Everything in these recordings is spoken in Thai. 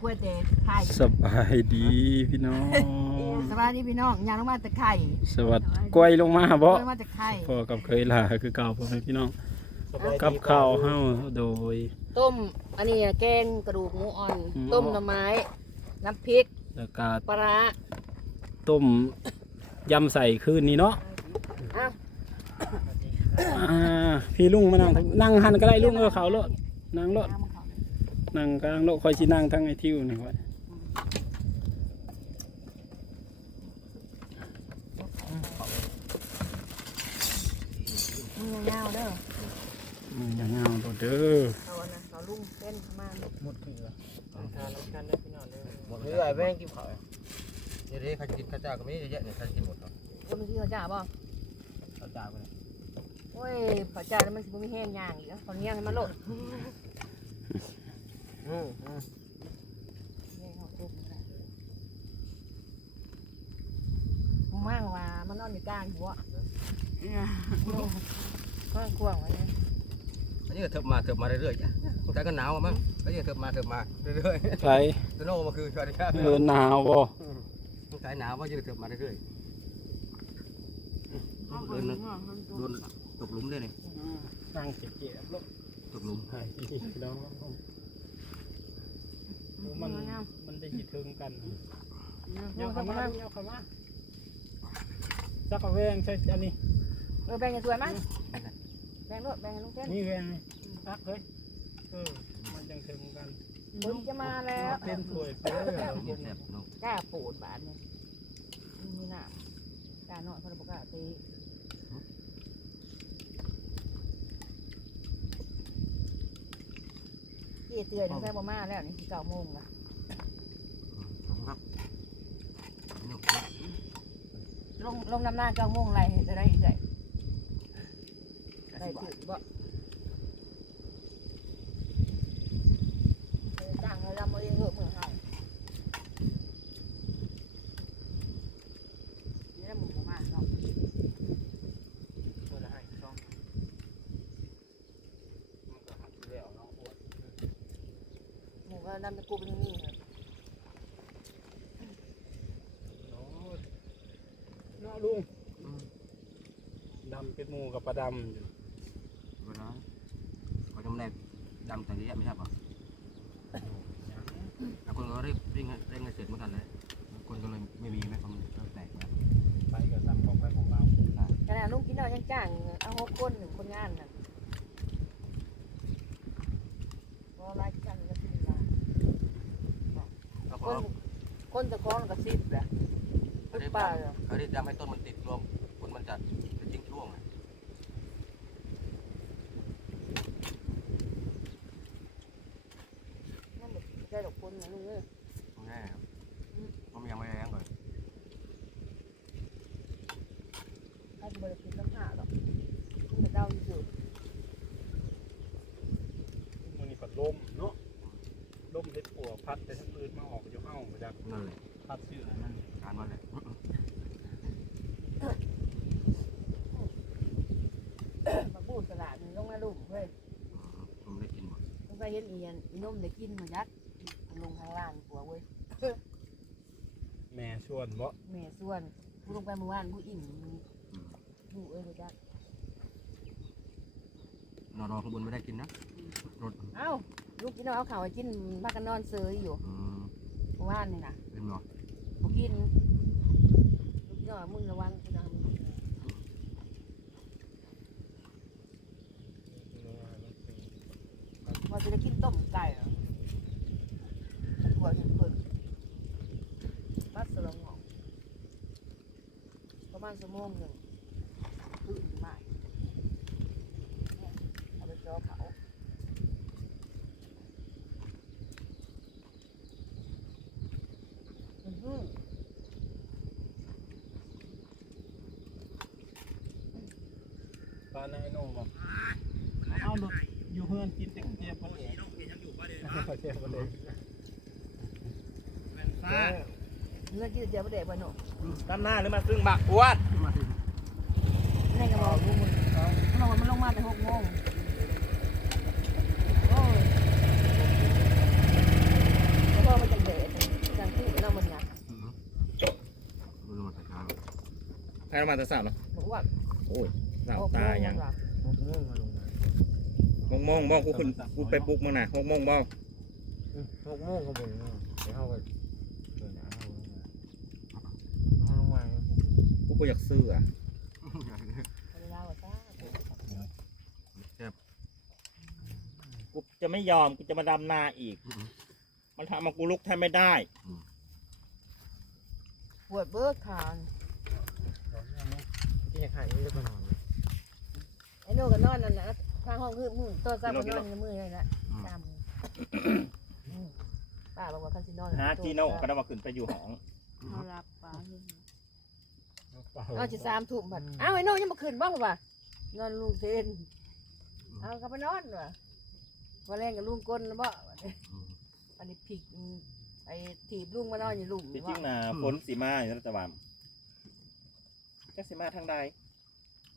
กล้วยแต่ไข่สบายดีพี่น้องสบายดีพี่น้องยางลงมาแต่ไข่สวัสดีกล้วยลงมาบ่ลงมาแต่ไข่พ่อกับเคยลาคือเก่าพ่อแม่พี่น้องกับข้าวเฮาโดย ต้มอันนี้แกงกระดูกหมูอ่อนอืมต้มหน่อไม้ น้ำพริกแล้วก็ปลาร้าต้มยำใส่คืนนี้เนาะอ้าวอ่าพี่ลุงมานั่งนั่งหันก็ได้ลุงเออเขาโลดนั่งโลดน้ำมั นเขานั่งกลางโลดคอยสินั่งทั้งไอ้ทิวนี่ไว้มือยาวๆเด้ออืมอย่างเงาโลดเด้อเขาอันนะเขาลุงเต้นเข้ามาหมดคือทานน้ำกันได้พี่น้องเลยหมดเลยแม่งกินข้าวเดี๋ยวนี้ใครจะกินข้าวเจ้าก็ไม่ได้เยอะเนี่ยใครจะกินหมดเนาะก็มีที่เขาจ่าบ่ข้าวเจ้าก็เนี่ยโอ้ยเขาจ่าแล้วมันสิบ่มีแห้งย่างอีกอะเขาเนี้ยงให้มันโลด อืมอืมเนี่ยเขาต้มก็ได้มึงมากว่ามันนอนอยู่กลางหัวก็กวางไว้เนี่ยอันนี้ก็เถิบมาเถิบมาเรื่อยๆจ้ะสงสัยก็หนาวมั้งก็ยังเถิบมาเถิบมาเรื่อยใส่ๆตัวโน่มาคือสวัสดีครับเออหนาวบ่สงสัยหนาวว่ายังเถิบมาเรื่อยๆโดนโดนตกหลุมเลยนี่นั่งเจ็บๆโลดตกหลุมใช่พี่น้อง มันมันได้หิถึงกันเดี๋เดี๋ยยววเขาเข้ามามาเดี๋ยวเข้ามาจักกะแวงใช่อันนี้เออแบ่งกันสวยมั้ยแบ่งรถแบ่งให้ลุงเต้นนี่แวงนี่ตักเลยเออมันจังถึงกันบุญจะมาแล้วเป็นถ้วยเพื่อนี่แซ่บเนาะกล้าโปดบาทเนี่ยนี่น่ะกล้าหน่อยเขาบอกกล้าตี เกี่ยเตือนตั้งแต่ประมาณแล้วนี่คือเก้าโมงละขอบคุณครับนี่ลงลงน้ำหน้าเก้าโมงไรจะได้อีกไงได้ถือบ่เออจ้างเราลำมาเองเหอะเมืองไทยนี่แหละหมูประมาณเนาะ เพื่อให้ช่องมันก็หักแล้วเนาะอวด หมูก็ดำตะกูเป็นนี่ครับเนาะเนาะลุงดำเป็นหมูกับปลาดำอยู่เวลาเขาจำแนกดำแต่นี้ไม่ใช่ป่ะแล้วคนก็รีบเร่งเร่งให้เสร็จเหมือนกันเลยคนก็เลยไม่มีแม่เขามันแตกแล้วไปกับตามของไปของเราขนาดลุงกินเอายังจ้างเอาหกคนหนึ่งคนงานน่ะพอรายจันก็สิบล้าน แล้ว ค ก็ นคนตะคองก็สิบแหละ เขา เป็นได้ป่าดเหรอำเขาได้ดำให้ต้นมันติดรวมคนมันจะจะจิ้งช่วงอะนั่นแบบได้ดอกคนนะลุงเอ้ยแน่ครับมันยังไม่แรงเลยถ้าจะบริกินต้องหาหรอกมันจะเดาอยู่มันนี่ปัดลมเนาะลมเล็ดปัวพัดไปทั้งปืนมาออกอยู่เฮ้ามาจาก นั่นแหละ พัดเสื้อนั่นการมันแหละมาบูดสลัดนี่ลงมาลุ่มเฮ้ยผมได้กินหมดลงไปเห็นอีอันอีนมได้กินมายักลงข้างล่างกลัวเว้ยแม่ชวนบ่แม่ส่วนผู้ลงไปเมื่อวานผู้อิ่มผู้เอ้ยบ่จักนอนรอข้างบนไม่ได้กินนะรถเอ้าลูกกินเอาข้าวให้กินพากันนอนเซยอยู่อืมเมื่อวานนี่นะเป็นหรอ บ่กินลูกกินเอามึงระวังกูจะว่าจะได้กินต้มไก่เหรอหัวเห็นเพิ่นปัสสลงหอกประมาณชั่วโมงหนึ่งตื่นมาเนี่ยเอาไปจ่อเขาอื้อหือ ปลาในโน่บ่เอารถอยู่เฮือนกินแต่เจี๊ยบบ่เลยเจี๊ยบบ่เลยเงินที่จะประเดี๋ยวไปหนูด้านหน้าหรือมาซึ่งบักอ้วนนี่ก็บอกลูกมึงมันลงมันลงมาแต่หกโมงโอ้ยแล้วก็มันจะ มาแต่สาวเนาะบอกว่าโอ้ยสาวตายังหกโมงมาลงมาหกโมงบ่กูขึ้นกูไปปลุกมึงน่ะหกโมงบ่อืมหกโมงก็บ่เนาะเดี๋ยวเฮาก็เดินหน้าเฮาลงมาเฮาลงมาเนี่ยกูก็อยากซื้ออะเวลาว่าจ้ากูจะไม่ยอมกูจะมาดำนาอีก มันทำมากูลุกแทบไม่ได้ปวดเบิกขาน ที่จะขายนี่จะไปนอนไอ้โน่ก็นอนนั่นนะข้างห้องคือมือตัวซ้ำก็นอนในมือนี่แหละจำป้าบอกว่าคันสินอนหาจีโน่ก็ได้มาขึ้นไปอยู่ห้องเขารับป้าเปล่าเอาจะสามทุ่มผัดอ้าวไอ้โน่ยังมาขึ้นบ้างป่ะนอนลุงเซนเอากลับไปนอนว่ะวันแรกกับลุงก้นแล้วบ่อันนี้ผิกไอ้ถีบลุงมานอนอยู่ลุมจริงๆนะฝนสีมาอยู่แล้วแต่ว่า จะสีมาทางใด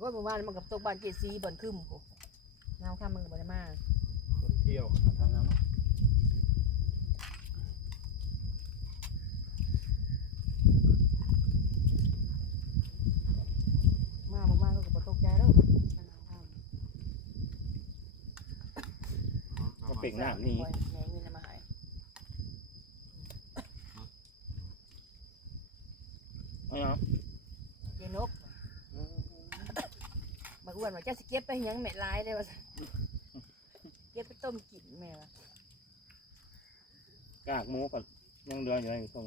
ว่าเมื่อวานมันกับตกบ้านเจซีบ่อนคึมโอ้น้ำข้ามมันกับบ่ได้มาคนเที่ยวทางนั้นเนาะมาบ่มาก็กับบ่ตกใจแล้วมันน้ำข้าม ก็เป่งหน้านี่ปล่อยแม่เงินเอามาให้ เอาเนาะ เจนกบัก อ้วนว่าจะสิเก็บไปหยังแม่ลายได้ว่าซั่นเก็บไปต้มกินแม่ว่ากากหมูกับยังเดืออยู่ในตรง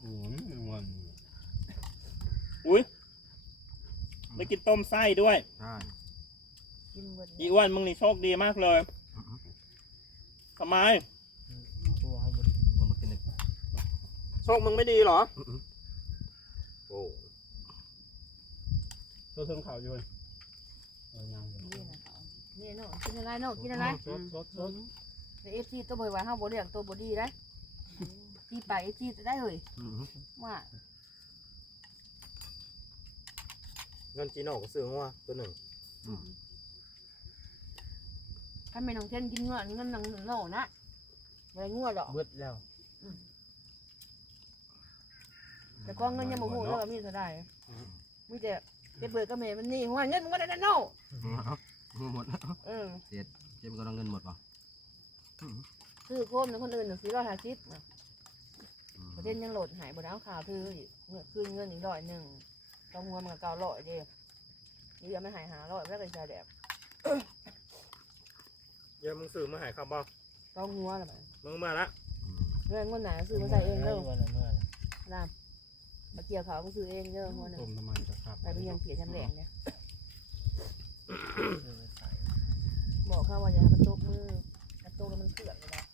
โอ้ยมันอุ้ยได้กินต้มไส้ด้วย ใช่กินเบิดอีอ้วนมึงนี่โชคดีมากเลยทำไมตัวเฮาบ่ได้บ่มากินเลยโชคมึงไม่ดีเหรอโอ้ตัวเทิงข่าวอยู่เลยเออยังอยู่ นี่นะเขา นี่เนาะกินอะไรเนาะกินอะไรสดสดสดเอฟซีตัวบ่อยว่าเฮาบ่เรียกตัวบ่ดีได้ที่ไปเอฟซีได้เลยว่าเงินจีโน่ก็ซื้อหัวตัวหนึ่งถ้าแม่น้องเทนกินเงินเงินนังโน่นะบ่ได้งัวดอกเบิดแล้วแต่ก็เงินยังบ่ฮู้เลยว่ามีเท่าใดมีแต่ไปเบิกกับแม่มันนี่หัวเงินมันก็ได้นั่นโน่ หมดแล้ว เออ เจ็บก็ต้องเงินหมดป่ะ ซื้อโค มนึงคนอื่นน่ะซื้อ150น่ะประเทศยังโหลดหายบ่ได้เอาข่าวถือเงินคืนเงินอีกร้อยหนึ่งต้องหัวมันก็900เด้นี่เอาไม่หาย500แล้วก็ใช้แดบเดี๋ยวมึงซื้อมาใหายครับบอต้องหัวแล้วมันมึงมาละเงินคนไหนซื้อมาใส่เองเด้อเมื่อเมื่อน้ำมาเกี่ยวเขาก็ซื้อเองเด้อหัวหนึ่งต้มน้ำมันจะขับไปเป็นยังเสียชั้นแหลงเนี่ยบอกเขาว่าอย่าให้มันตกมือกระตุกแล้วมันเขื่อนเลยนะ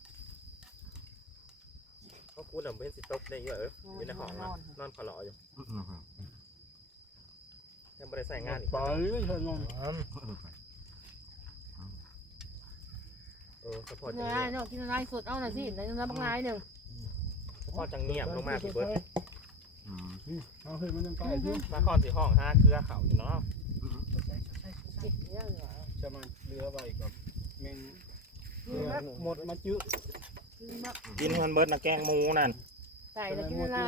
ก็กูน่ะเป็นสิตกได้เยอะเอออยู่ในห้องนะนอนขอหล่ออยู่ยังไม่ได้ใส่งานอีกไปเชิญนอนเออสปอร์ตกินจังอะไรเงียบเนาะกินอะไรสดเอาหน่อยสิในน้ำบางนายหนึ่งสปอร์ตจังเงียบลงมาพี่เบิร์ดเอาเฮ้ยมันยังไปอยู่มาคอนสีห้องห้าเครือเขาอยู่เนาะจิตเนี่ยเหรอจะมาเรือไว้กับเมงคือแบบหมดมาจื้อ คือแบบกินฮันเบิร์ดนะแกงหมูนั่นใส่แล้วกินอะไร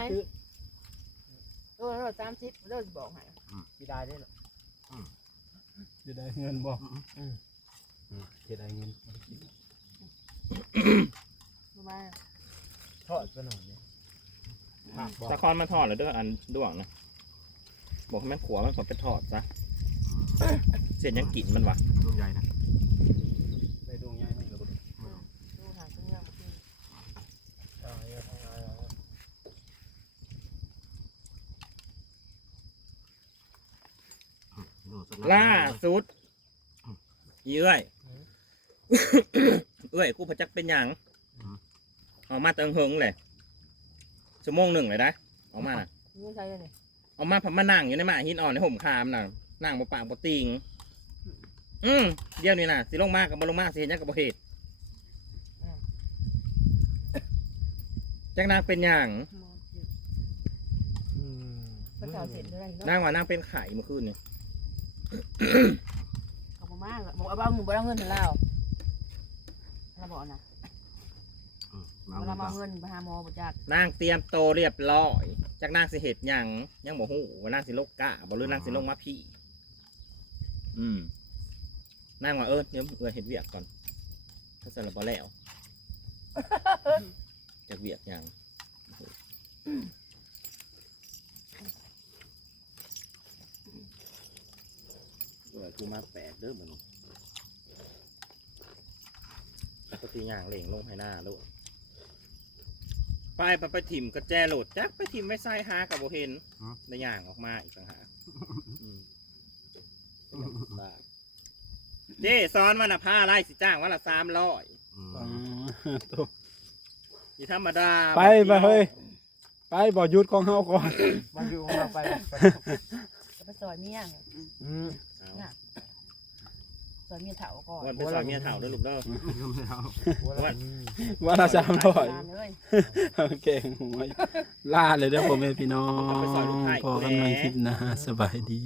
โลละสามสิบเลิกบอกให้พี่ได้ได้หรอจะได้เงินบ่จะได้เงินรู้ไหมทอดก็หน่อยเนี่ยผักบ่ตะคอนมันทอดเลยเด้วยอันด้วงนะบอกให้แม่ขัวมันขอไปทอดซะเสร็จยังกินมันวะลูกใหญ่นะ ไปดวงใหญ่นี่ก็บ่ ดูหางตัวเนี้ยมันคือ อ่าเยอะทั้งนั้นแล้ว ล่าสุดอีเอ้ยเอ้ยกูพระจักเป็นหยังออกมาเติงเฮงเลยชั่วโมงหนึ่งเลยนะออกมาน่ะเงินใช้เลยนี่ออกมาพมานั่งอยู่ในหมาหินอ่อนในห่มคามน่ะนั่งบ่ปากบ่ติงอืมเดี๋ยวนี้น่ะสิลงมากับบ่ลงมาสิเห็นหยังกับบ่เฮ็ดจักนางเป็นหยังอืม พระเจ้าเสร็จเลยเนาะ นางว่านางเป็นไข่เมื่อคืนนี่ เขาบอกมากบอกเอาเงินบอกเอาเงินถึงเราเราบอกนะมาเราเอาเงินไปหาหมอบอกจากนางเตรียมโตวเรียบร้อยใจจากนางสิเห็ดหยังยังบ่ฮู้ว่านางสิลกกะบ่หรือนางสิลงมาพี่ อืมนางว่าเออเดี๋ยวเออเห็ดเวียกก่อนถ้าสารบ่แล้วจากเวียกหยัง เออกูมาแปดเด้อมันปกติย่างเหล่งลงให้หน้าลูกไปไปไปถิ่มกระแจโหลดจักไปถิ่มไม่ใส่หากับโบเห็นในย่างออกมาอีกต่างหากอืมได้เจ้ซ้อนวันละผ้าไล่สิจ้างวันละสามร้อยอ๋อตัว ที่ธรรมดาไปไปเฮ้ย ไปบ่หยุดของเฮาก่อนมาอยู่ของเราไปจะไปซ อยเมี่ยงอืมเอาซอยเมี่ยงเถาก่อนวันไปสอยเมียเถ่าเด้อลูกเด้อ ว่า ว่าละสามร้อยตามเลยเก่งหวยล่าเลยเด้อผมเองพี่น้องพอกันใหม่คลิปหน้าสบายดี